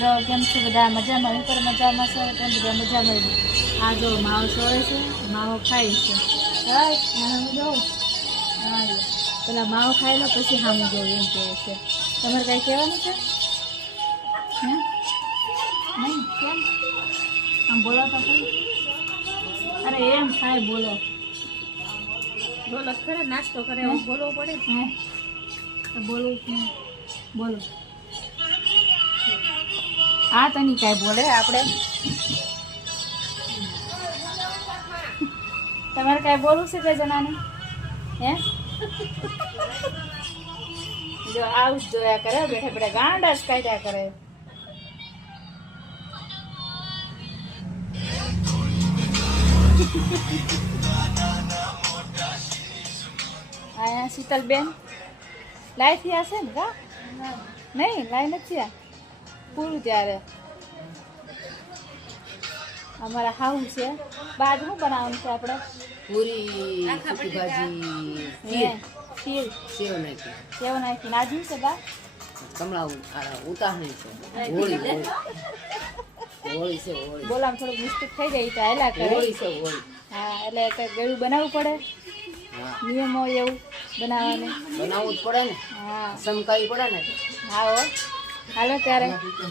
મિત્રો કેમ છે બધા મજામાં? હું પણ મજામાં છું. કેમ બધા મજામાં? આ જો માવો સોળે છે, માવો ખાય છે. હું જોઉં પેલા માવો ખાઈ લો પછી હામું જોઉં એમ કહે છે. તમારે કાંઈ કહેવાનું છે? હે નહીં કેમ આમ બોલો તો કઈ? અરે એમ ખાય બોલો બોલો ખરે નાસ્તો કરે એવું બોલવું પડે હે બોલવું બોલો આ તો નહીં કાંઈ બોલે આપણે તમારે કાંઈ બોલવું છે કઈ જણાને હે જો આવું જ જોયા કરે બેઠા બેઠા ગાંડા જ કાઢ્યા કરે આયા શીતલબેન લાઈ થયા છે ને કા નહીં લાઈ નથી થયા પૂરું ત્યારે અમારા હાઉ છે બાદ શું બનાવવાનું છે આપણે પૂરી સુકી ભાજી ખીર સેવ નાખી સેવ નાખીને આજનું છે બા કમળા ઉતારણી છે હોળી હોળી છે હોળી બોલામાં થોડુંક મિસ્ટેક થઈ જાય તો હાલા કરે હોળી છે હોળી હા એટલે ગળું બનાવવું પડે હા નિયમ હોય એવું બનાવવાનું બનાવવું જ પડે ને હા સમકાવી પડે ને હા હો હાલો ત્યારે